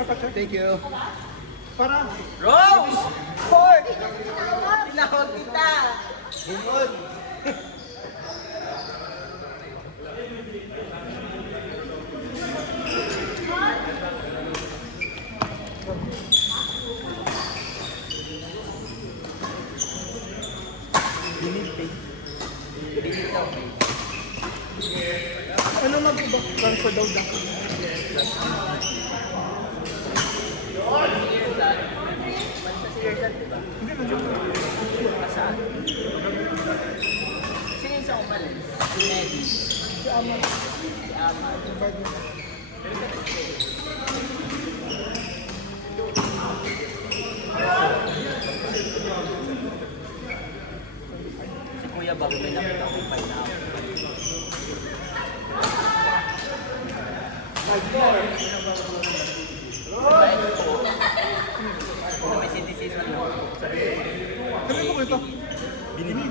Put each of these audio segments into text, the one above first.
Thank you. Para. Rose! Ford! Tinawag kita! Bumod. Ano mag-ibang transfer daw lang? Hindi na dyan. Saan? Sino yung sa umalis? Si Neddy. Si Aman. Si Ama. Si Kuya Bob, may nakita ko 5 na ako. May synthesis mo. Kailan ko ito? Binibig.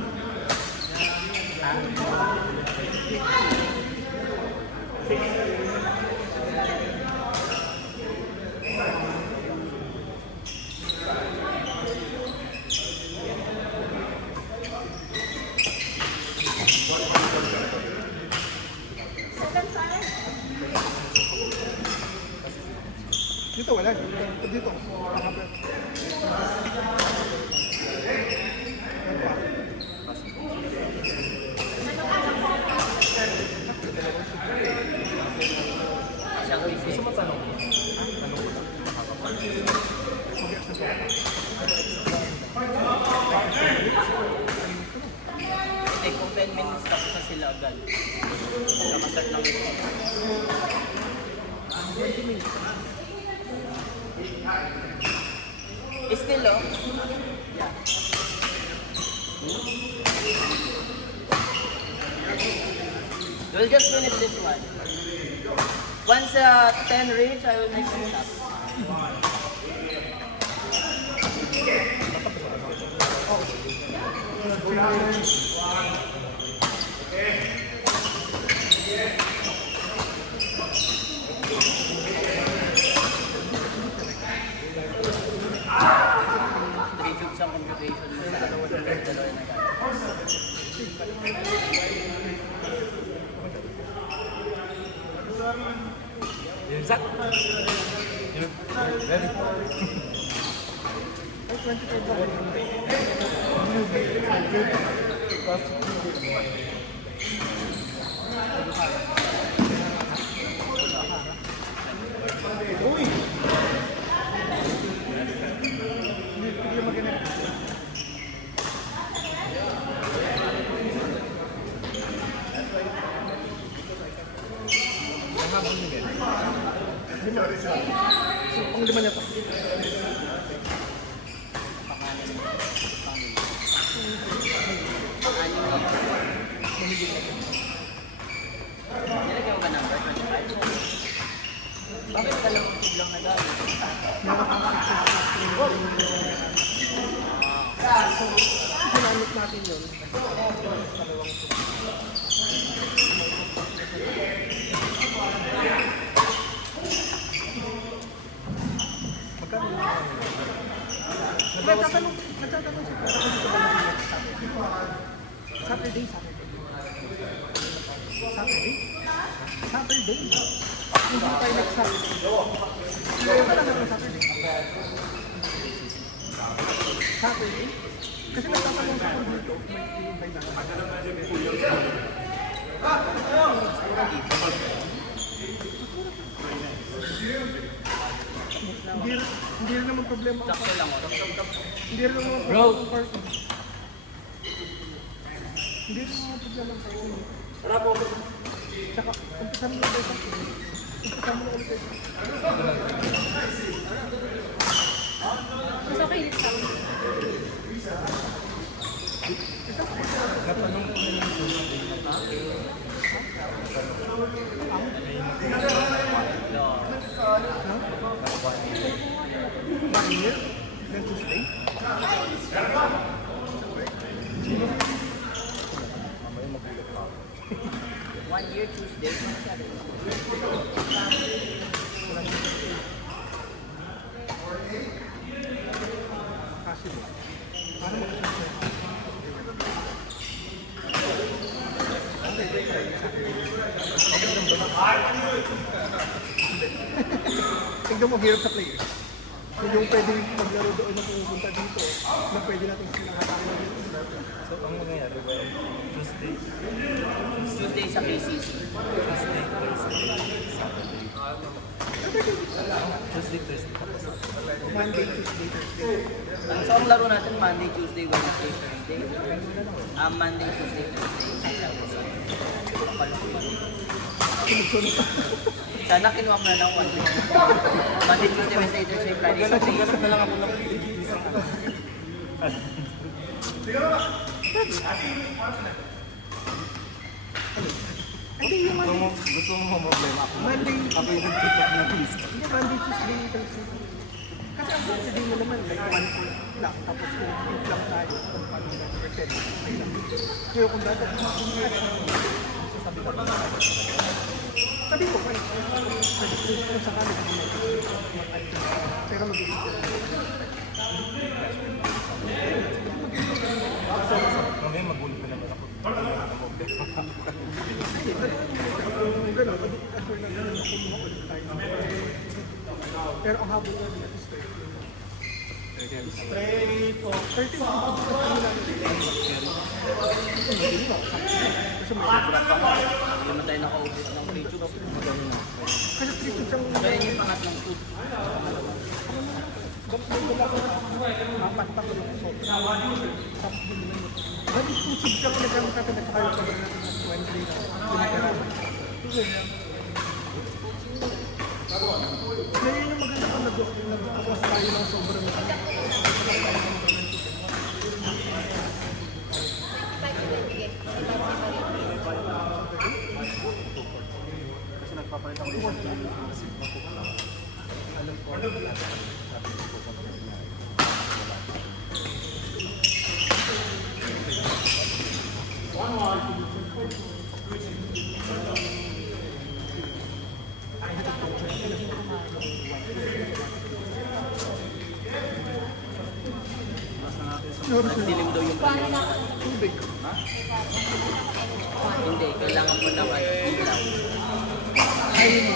Dito wala. Dito. Siya ko isip. Gusto mo tanong? Hindi, kung 10 minutes tapos na sila agad. Nakastart lang ito. Still, oh? Yeah. We'll just finish this one. Once 10 reach, I will make some shots. Three jobs ang computation mo sa dalawa na gano'n. Yun, Zach. Yun. Ready? Uy! Hindi magaling. Nahabol niyo yan. So, pang lima niya to. Nilagyan mo ba number 25? Bakit dalawang tube lang na dahil? Ginamit natin yun. Nagtatanong siya. Saturday. Hindi tayo next Saturday. Hindi pa lang naman Saturday. Saturday? Kasi nagtatanong siya kung dito. May invite Hindi rin naman problema ang Sakto lang, oh. Hindi rin naman problema ang parking. Hindi rin naman problema ang parking. Tsaka, umpisa mo na tayo. Umpisa mo na ulit tayo. Mas okay dito sa akin. Natanong ko na lang po. One year? Then Tuesday? One year, Tuesday. Tingnan mo, hirap sa players. Yung pwede maglaro doon na pumunta dito, na pwede natin silang hatakin dito. So, ang mangyayari ba? Tuesday, Tuesday sa KCC. Tuesday, Thursday, tapos Monday, Tuesday, Thursday. So ang laro natin Monday, Tuesday, Wednesday, Thursday. Monday, Tuesday, Thursday. Sunod-sunod pa. Sana kinuha mo na lang one week. Monday, Tuesday, Wednesday, Thursday, Friday, Saturday. Ganun na lang ako ng isang Hindi yung Monday. Gusto mo problema ako. Monday, Ako yung nag-check ng list. hindi Monday, Tuesday, Thursday. Kasi ang Thursday mo naman, like 1 lang. Tapos kung hit lang tayo, kung paano na percent, okay lang. Kaya kung dati, kung hit sabi ko, sabi ko, kung sakali, pero mag-iisip. Mamaya magulit na naman ako. Ano yung problema ako. Gano'n, after na gano'n, kumuha ulit tayo. Pero ang habol na rin is straight for 30 kasi may Hindi mo tayo nakaubos ng free tubes. kasi 3 tubes ang Kaya yung pangatlong tube. apat pa ko yung salt. Tapos din naman yun. Bali 2 tubes ang nagkamit natin at saka yung pagkakas natin sa Wednesday na pinagkaran. Kaya yun yung maganda kung nag-awas tayo ng sobrang Kasi nagpapalit ako ng alam ko, Nagdilim daw yung tubig. Hindi, kailangan mo naman ilaw. Ayun mo.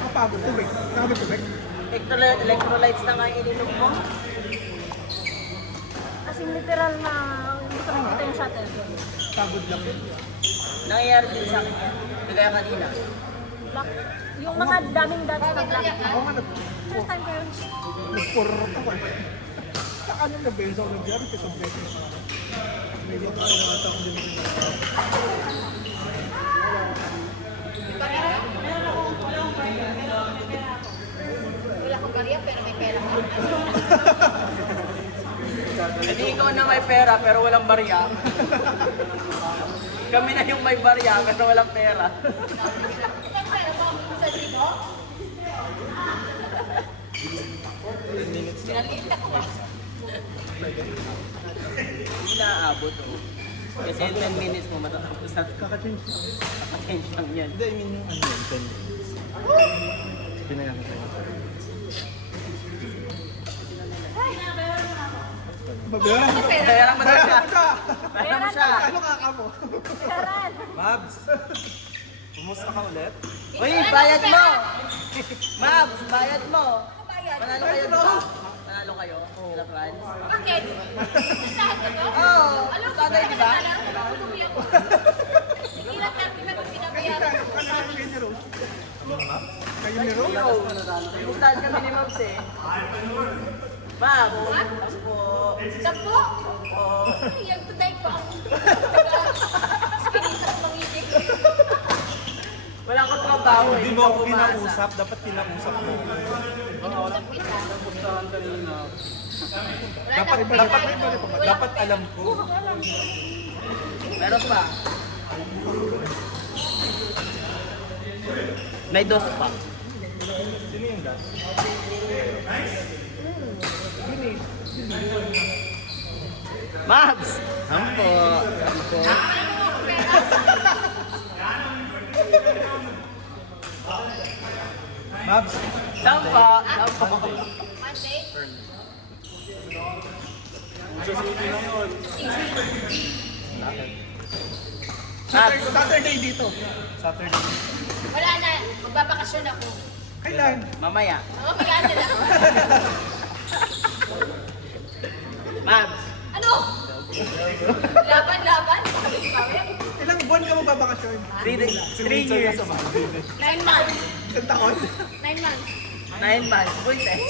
Kapagod, tubig. Nakabit tubig. Electrolytes na nga ininom mo. As in literal na hindi ko nakikita yung shuttle. Pagod lang yun. Nangyayari din sa akin yan. Kagaya kanina. Black. Yung mga daming dots na black. Ako nga First time ko yun. nag-porrot ako eh. Sa ano na ba yun? So, nagyari kasi break na parang. Medyo ako nakata ko din naman. Wala akong barya pero may pera ka. Hindi ikaw na may pera pero walang barya. Kami na yung may barya pero walang pera. Ang pera mo sa libo? Sinakita ko ba? Hindi naaabot oh. Kasi 10 minutes mo matatapos na Kaka-change na. kaka-change lang yan. Hindi, I mean yung ano yun, 10 minutes. Pinagamit ko yun. Babayaran mo. Bayaran mo daw siya. Bayaran Bayaran mo siya. Ano kaka mo? Karan! Mabs! Kumusta ka ulit? Uy, bayad mo! Mabs, bayad mo! Bayad. Panalo kayo dito. Panalo kayo sa France. Bakit? Gustahan ko to? Oo, Alam ko tatay, di ba? Hindi lang natin na pinabayaran. Ano kayo ni Rose? Kayo ni Rose? Gustahan kami ni Mabs eh. Mabs, ako. Sampo? Yung tuday ko ang skinitas mangitik. Wala akong trabaho eh. Hindi mo ako pumasa. kinausap, dapat kinausap mo. Inausap kita. Gustahan kanina. Wala Dapat, na. dapat, Wala dapat akong alam ko. Meron pa. May dos pa. Sino yung dad? Mabs! Sampo. Sampo. Mabs! Sampo. Sampo. Monday? Susuti na yun. Saturday dito. Saturday. Wala na. Magbabakasyon ako. Kailan? Mamaya. Mamayaan na lang. Mabs. Ano? Laban. Ilang buwan ka magbabakasyon? 3 years. 9 months. Isang taon? 9 months. 9 months. Full test.